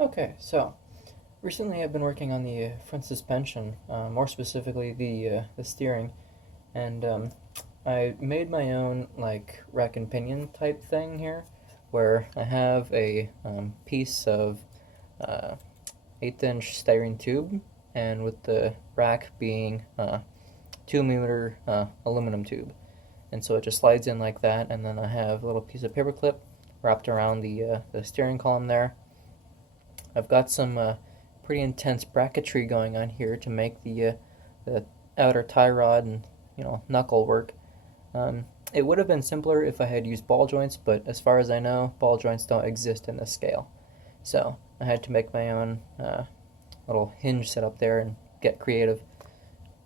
Okay, so recently I've been working on the front suspension, more specifically the steering, and I made my own like rack and pinion type thing here, where I have a piece of uh, 1/8 inch styrene tube, and with the rack being 2 mm aluminum tube, and so it just slides in like that, and then I have a little piece of paper clip wrapped around the steering column there. I've got some pretty intense bracketry going on here to make the outer tie rod and knuckle work. It would have been simpler if I had used ball joints, but as far as I know, ball joints don't exist in this scale. So I had to make my own little hinge setup there and get creative.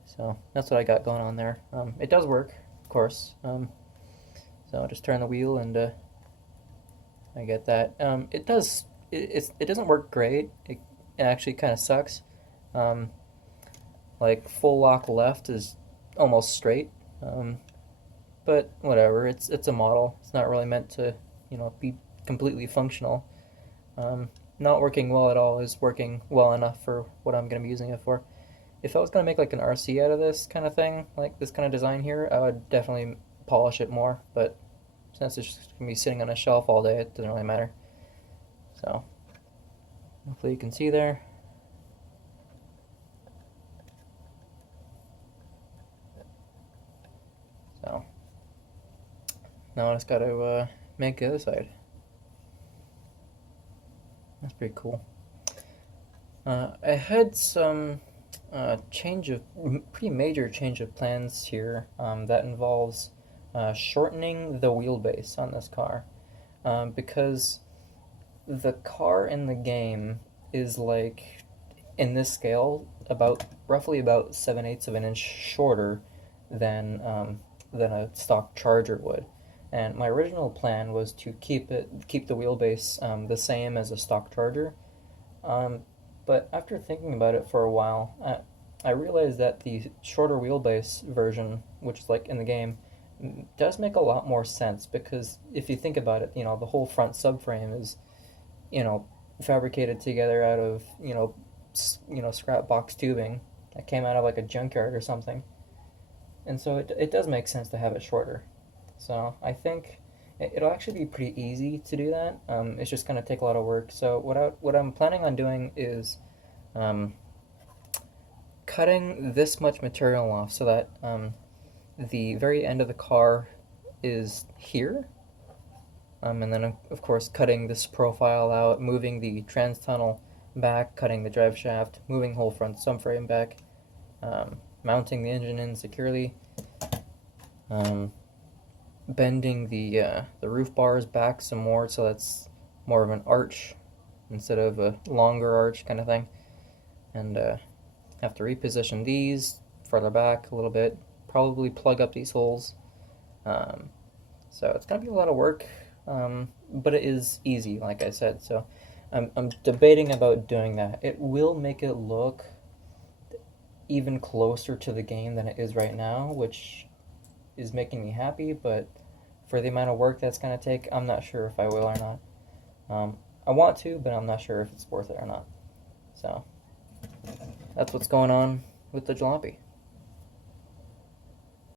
So that's what I got going on there. It does work, of course. So I'll just turn the wheel and I get that. It does. It doesn't work great. It actually kind of sucks. Um, like full lock left is almost straight. But whatever. It's a model. It's not really meant to be completely functional. Not working well at all is working well enough for what I'm going to be using it for. If I was going to make like an RC out of this kind of thing, like this kind of design here, I would definitely polish it more. But since it's just going to be sitting on a shelf all day, it doesn't really matter. So hopefully you can see there. So now I just got to make the other side. That's pretty cool. I had some pretty major change of plans here that involves shortening the wheelbase on this car, because the car in the game is like, in this scale, about roughly about 7/8 of an inch shorter than a stock Charger would. And my original plan was to keep the wheelbase the same as a stock Charger. But after thinking about it for a while, I realized that the shorter wheelbase version, which is like in the game, does make a lot more sense, because if you think about it, the whole front subframe is, fabricated together out of, scrap box tubing that came out of like a junkyard or something. And so it does make sense to have it shorter. So I think it'll actually be pretty easy to do that. It's just going to take a lot of work. So what I'm planning on doing is cutting this much material off so that the very end of the car is here. And then, of course, cutting this profile out, moving the trans tunnel back, cutting the drive shaft, moving whole front subframe back, mounting the engine in securely, bending the roof bars back some more so that's more of an arch instead of a longer arch kind of thing, and have to reposition these further back a little bit, probably plug up these holes. So it's going to be a lot of work, but it is easy, like I said. So I'm debating about doing that. It will make it look even closer to the game than it is right now, which is making me happy, but for the amount of work that's going to take, I'm not sure if I will or not. I want to, but I'm not sure if it's worth it or not. So that's what's going on with the Jalopy.